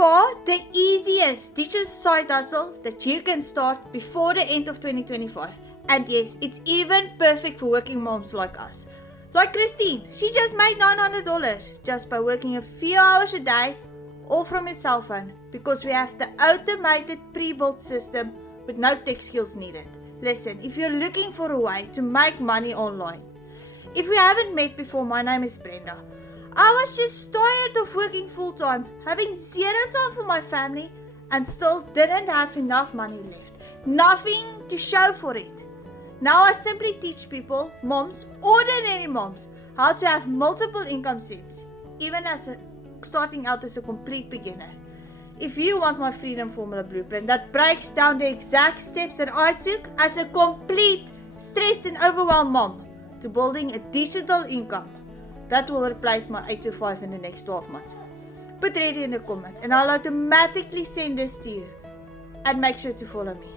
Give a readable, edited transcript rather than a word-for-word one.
far the easiest digital side hustle that you can start before the end of 2025. And yes, it's even perfect for working moms like us. Like Christine, she just made $900 just by working a few hours a day, all from her cell phone, because we have the automated pre-built system with no tech skills needed. Listen, if you're looking for a way to make money online, if we haven't met before, my name is Brenda. I was just tired of working full-time, having zero time for my family, and still didn't have enough money left. Nothing to show for it. Now I simply teach people, moms, ordinary moms, how to have multiple income streams, even starting out as a complete beginner. If you want my Freedom Formula blueprint that breaks down the exact steps that I took as a complete, stressed and overwhelmed mom to building a digital income that will replace my 8 to 5 in the next 12 months, put ready in the comments and I'll automatically send this to you. And make sure to follow me.